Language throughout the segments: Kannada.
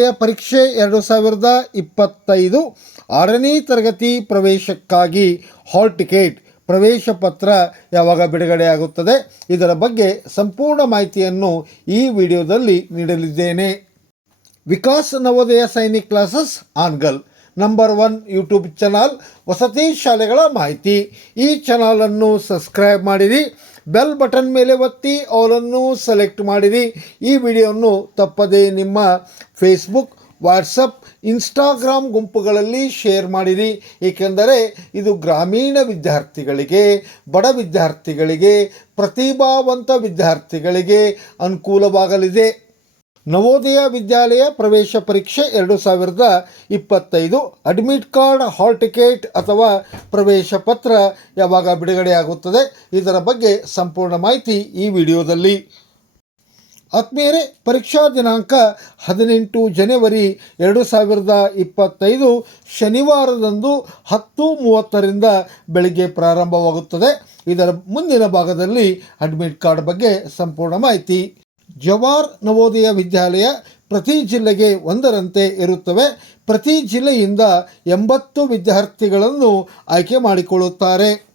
ಪರೀಕ್ಷೆ ಎರಡು ಸಾವಿರದ ಇಪ್ಪತ್ತೈದು ಆರನೇ ತರಗತಿ ಪ್ರವೇಶಕ್ಕಾಗಿ ಹಾಲ್ ಟಿಕೆಟ್ ಪ್ರವೇಶ ಪತ್ರ ಯಾವಾಗ ಬಿಡುಗಡೆಯಾಗುತ್ತದೆ? ಇದರ ಬಗ್ಗೆ ಸಂಪೂರ್ಣ ಮಾಹಿತಿಯನ್ನು ಈ ವಿಡಿಯೋದಲ್ಲಿ ನೀಡಲಿದ್ದೇನೆ. ವಿಕಾಸ್ ನವೋದಯ ಸೈನಿಕ್ ಕ್ಲಾಸಸ್, ಆನ್ಗಲ್. ನಂಬರ್ ಒನ್ ಯೂಟ್ಯೂಬ್ ಚಾನಲ್, ವಸತಿ ಶಾಲೆಗಳ ಮಾಹಿತಿ. ಈ ಚಾನಲನ್ನು ಸಬ್ಸ್ಕ್ರೈಬ್ ಮಾಡಿರಿ. ಬೆಲ್ ಬಟನ್ ಮೇಲೆ ಒತ್ತಿ ಅವರನ್ನು ಸೆಲೆಕ್ಟ್ ಮಾಡಿರಿ. ಈ ವಿಡಿಯೋವನ್ನು ತಪ್ಪದೇ ನಿಮ್ಮ ಫೇಸ್ಬುಕ್, ವಾಟ್ಸಪ್, ಇನ್ಸ್ಟಾಗ್ರಾಮ್ ಗುಂಪುಗಳಲ್ಲಿ ಶೇರ್ ಮಾಡಿರಿ. ಏಕೆಂದರೆ ಇದು ಗ್ರಾಮೀಣ ವಿದ್ಯಾರ್ಥಿಗಳಿಗೆ, ಬಡ ವಿದ್ಯಾರ್ಥಿಗಳಿಗೆ, ಪ್ರತಿಭಾವಂತ ವಿದ್ಯಾರ್ಥಿಗಳಿಗೆ ಅನುಕೂಲವಾಗಲಿದೆ. ನವೋದಯ ವಿದ್ಯಾಲಯ ಪ್ರವೇಶ ಪರೀಕ್ಷೆ ಎರಡು ಸಾವಿರದ ಇಪ್ಪತ್ತೈದು. ಅಡ್ಮಿಟ್ ಕಾರ್ಡ್, ಹಾಲ್ ಟಿಕೆಟ್ ಅಥವಾ ಪ್ರವೇಶ ಪತ್ರ ಯಾವಾಗ ಬಿಡುಗಡೆಯಾಗುತ್ತದೆ? ಇದರ ಬಗ್ಗೆ ಸಂಪೂರ್ಣ ಮಾಹಿತಿ ಈ ವಿಡಿಯೋದಲ್ಲಿ. ಆತ್ಮೀಯರೇ, ಪರೀಕ್ಷಾ ದಿನಾಂಕ ಹದಿನೆಂಟು ಜನವರಿ ಎರಡು ಸಾವಿರದ ಇಪ್ಪತ್ತೈದು ಶನಿವಾರದಂದು ಹತ್ತು ಮೂವತ್ತರಿಂದ ಬೆಳಿಗ್ಗೆ ಪ್ರಾರಂಭವಾಗುತ್ತದೆ. ಇದರ ಮುಂದಿನ ಭಾಗದಲ್ಲಿ ಅಡ್ಮಿಟ್ ಕಾರ್ಡ್ ಬಗ್ಗೆ ಸಂಪೂರ್ಣ ಮಾಹಿತಿ. ಜವಾರ್ ನವೋದಯ ವಿದ್ಯಾಲಯ ಪ್ರತಿ ಜಿಲ್ಲೆಗೆ ಒಂದರಂತೆ ಇರುತ್ತವೆ. ಪ್ರತಿ ಜಿಲ್ಲೆಯಿಂದ ಎಂಬತ್ತು ವಿದ್ಯಾರ್ಥಿಗಳನ್ನು ಆಯ್ಕೆ ಮಾಡಿಕೊಳ್ಳುತ್ತಾರೆ.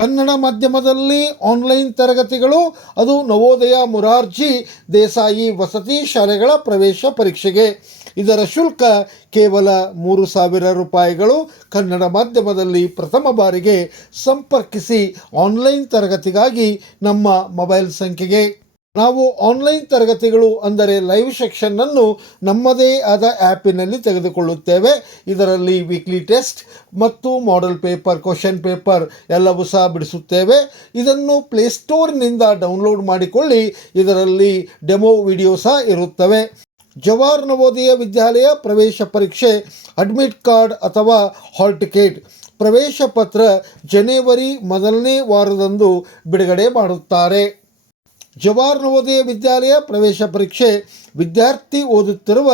ಕನ್ನಡ ಮಾಧ್ಯಮದಲ್ಲಿ ಆನ್ಲೈನ್ ತರಗತಿಗಳು, ಅದು ನವೋದಯ ಮುರಾರ್ಜಿ ದೇಸಾಯಿ ವಸತಿ ಶಾಲೆಗಳ ಪ್ರವೇಶ ಪರೀಕ್ಷೆಗೆ. ಇದರ ಶುಲ್ಕ ಕೇವಲ ಮೂರು ಸಾವಿರ ರೂಪಾಯಿಗಳು. ಕನ್ನಡ ಮಾಧ್ಯಮದಲ್ಲಿ ಪ್ರಥಮ ಬಾರಿಗೆ ಸಂಪರ್ಕಿಸಿ ಆನ್ಲೈನ್ ತರಗತಿಗಾಗಿ ನಮ್ಮ ಮೊಬೈಲ್ ಸಂಖ್ಯೆಗೆ. ನಾವು ಆನ್ಲೈನ್ ತರಗತಿಗಳು ಅಂದರೆ ಲೈವ್ ಸೆಕ್ಷನ್ನನ್ನು ನಮ್ಮದೇ ಆದ ಆ್ಯಪಿನಲ್ಲಿ ತೆಗೆದುಕೊಳ್ಳುತ್ತೇವೆ. ಇದರಲ್ಲಿ ವೀಕ್ಲಿ ಟೆಸ್ಟ್ ಮತ್ತು ಮಾಡೆಲ್ ಪೇಪರ್ ಕ್ವಶನ್ ಪೇಪರ್ ಎಲ್ಲವೂ ಸಹ ಬಿಡಿಸುತ್ತೇವೆ. ಇದನ್ನು ಪ್ಲೇಸ್ಟೋರ್ನಿಂದ ಡೌನ್ಲೋಡ್ ಮಾಡಿಕೊಳ್ಳಿ. ಇದರಲ್ಲಿ ಡೆಮೋ ವಿಡಿಯೋ ಸಹ ಇರುತ್ತವೆ. ಜವಾಹರ್ ನವೋದಯ ವಿದ್ಯಾಲಯ ಪ್ರವೇಶ ಪರೀಕ್ಷೆ ಅಡ್ಮಿಟ್ ಕಾರ್ಡ್ ಅಥವಾ ಹಾಲ್ ಟಿಕೆಟ್ ಪ್ರವೇಶ ಪತ್ರ ಜನವರಿ ಮೊದಲನೇ ವಾರದಂದು ಬಿಡುಗಡೆ ಮಾಡುತ್ತಾರೆ. ಜವಾಹರ್ ನವೋದಯ ವಿದ್ಯಾಲಯ ಪ್ರವೇಶ ಪರೀಕ್ಷೆ ವಿದ್ಯಾರ್ಥಿ ಓದುತ್ತಿರುವ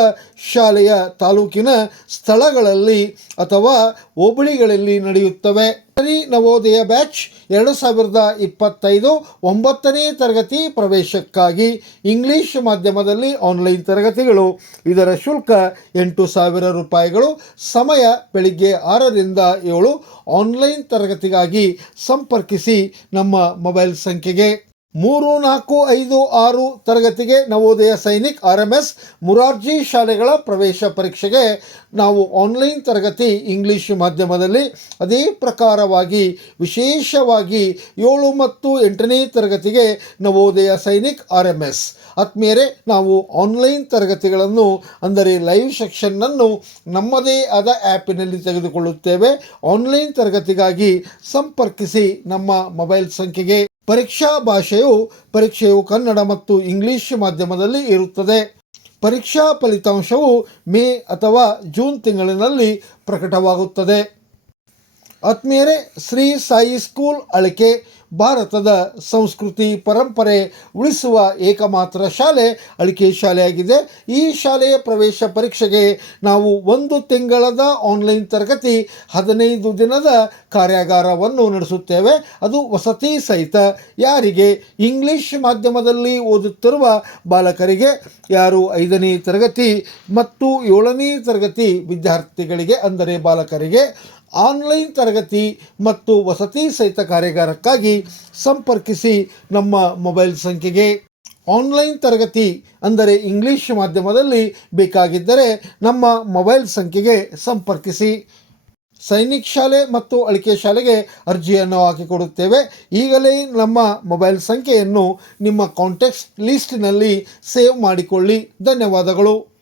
ಶಾಲೆಯ ತಾಲೂಕಿನ ಸ್ಥಳಗಳಲ್ಲಿ ಅಥವಾ ಹೋಬಳಿಗಳಲ್ಲಿ ನಡೆಯುತ್ತವೆ. ನವೋದಯ ಬ್ಯಾಚ್ ಎರಡು ಸಾವಿರದ ಇಪ್ಪತ್ತೈದು ಒಂಬತ್ತನೇ ತರಗತಿ ಪ್ರವೇಶಕ್ಕಾಗಿ ಇಂಗ್ಲಿಷ್ ಮಾಧ್ಯಮದಲ್ಲಿ ಆನ್ಲೈನ್ ತರಗತಿಗಳು. ಇದರ ಶುಲ್ಕ ಎಂಟು ಸಾವಿರ ರೂಪಾಯಿಗಳು. ಸಮಯ ಬೆಳಿಗ್ಗೆ ಆರರಿಂದ ಏಳು. ಆನ್ಲೈನ್ ತರಗತಿಗಾಗಿ ಸಂಪರ್ಕಿಸಿ ನಮ್ಮ ಮೊಬೈಲ್ ಸಂಖ್ಯೆಗೆ. ಮೂರು ನಾಲ್ಕು ಐದು ಆರು ತರಗತಿಗೆ Navodaya Sainik R M S Morarji ಶಾಲೆಗಳ ಪ್ರವೇಶ ಪರೀಕ್ಷೆಗೆ ನಾವು ಆನ್ಲೈನ್ ತರಗತಿ ಇಂಗ್ಲೀಷ್ ಮಾಧ್ಯಮದಲ್ಲಿ ಅದೇ ಪ್ರಕಾರವಾಗಿ ವಿಶೇಷವಾಗಿ ಏಳು ಮತ್ತು ಎಂಟನೇ ತರಗತಿಗೆ Navodaya Sainik R M S ಆತ್ಮೀಯರೆ, ನಾವು ಆನ್ಲೈನ್ ತರಗತಿಗಳನ್ನು, ಅಂದರೆ ಲೈವ್ ಸೆಕ್ಷನ್ನನ್ನು ನಮ್ಮದೇ ಆದ ಆ್ಯಪಿನಲ್ಲಿ ತೆಗೆದುಕೊಳ್ಳುತ್ತೇವೆ. ಆನ್ಲೈನ್ ತರಗತಿಗಾಗಿ ಸಂಪರ್ಕಿಸಿ ನಮ್ಮ ಮೊಬೈಲ್ ಸಂಖ್ಯೆಗೆ ಪರೀಕ್ಷಾ ಭಾಷೆಯು ಪರೀಕ್ಷೆಯು ಕನ್ನಡ ಮತ್ತು ಇಂಗ್ಲಿಷ್ ಮಾಧ್ಯಮದಲ್ಲಿ ಇರುತ್ತದೆ. ಪರೀಕ್ಷಾ ಫಲಿತಾಂಶವು ಮೇ ಅಥವಾ ಜೂನ್ ತಿಂಗಳಿನಲ್ಲಿ ಪ್ರಕಟವಾಗುತ್ತದೆ. ಆತ್ಮೀಯರೇ, ಶ್ರೀ ಸಾಯಿ ಸ್ಕೂಲ್ ಅಳಿಕೆ ಭಾರತದ ಸಂಸ್ಕೃತಿ ಪರಂಪರೆ ಉಳಿಸುವ ಏಕಮಾತ್ರ ಶಾಲೆ, ಅಳಿಕೆ ಶಾಲೆಯಾಗಿದೆ. ಈ ಶಾಲೆಯ ಪ್ರವೇಶ ಪರೀಕ್ಷೆಗೆ ನಾವು ಒಂದು ತಿಂಗಳದ ಆನ್ಲೈನ್ ತರಗತಿ, ಹದಿನೈದು ದಿನದ ಕಾರ್ಯಾಗಾರವನ್ನು ನಡೆಸುತ್ತೇವೆ. ಅದು ವಸತಿ ಸಹಿತ. ಯಾರಿಗೆ? ಇಂಗ್ಲಿಷ್ ಮಾಧ್ಯಮದಲ್ಲಿ ಓದುತ್ತಿರುವ ಬಾಲಕರಿಗೆ. ಯಾರು? ಐದನೇ ತರಗತಿ ಮತ್ತು ಏಳನೇ ತರಗತಿ ವಿದ್ಯಾರ್ಥಿಗಳಿಗೆ, ಅಂದರೆ ಬಾಲಕರಿಗೆ. ಆನ್ಲೈನ್ ತರಗತಿ ಮತ್ತು ವಸತಿ ಸಹಿತ ಕಾರ್ಯಾಗಾರಕ್ಕಾಗಿ ಸಂಪರ್ಕಿಸಿ ನಮ್ಮ ಮೊಬೈಲ್ ಸಂಖ್ಯೆಗೆ ಆನ್ಲೈನ್ ತರಗತಿ ಅಂದರೆ ಇಂಗ್ಲಿಷ್ ಮಾಧ್ಯಮದಲ್ಲಿ ಬೇಕಾಗಿದ್ದರೆ ನಮ್ಮ ಮೊಬೈಲ್ ಸಂಖ್ಯೆಗೆ ಸಂಪರ್ಕಿಸಿ. ಸೈನಿಕ್ ಶಾಲೆ ಮತ್ತು ಅಳಿಕೆ ಶಾಲೆಗೆ ಅರ್ಜಿಯನ್ನು ಹಾಕಿಕೊಡುತ್ತೇವೆ. ಈಗಲೇ ನಮ್ಮ ಮೊಬೈಲ್ ಸಂಖ್ಯೆಯನ್ನು ನಿಮ್ಮ ಕಾಂಟ್ಯಾಕ್ಟ್ ಲಿಸ್ಟ್ನಲ್ಲಿ ಸೇವ್ ಮಾಡಿಕೊಳ್ಳಿ. ಧನ್ಯವಾದಗಳು.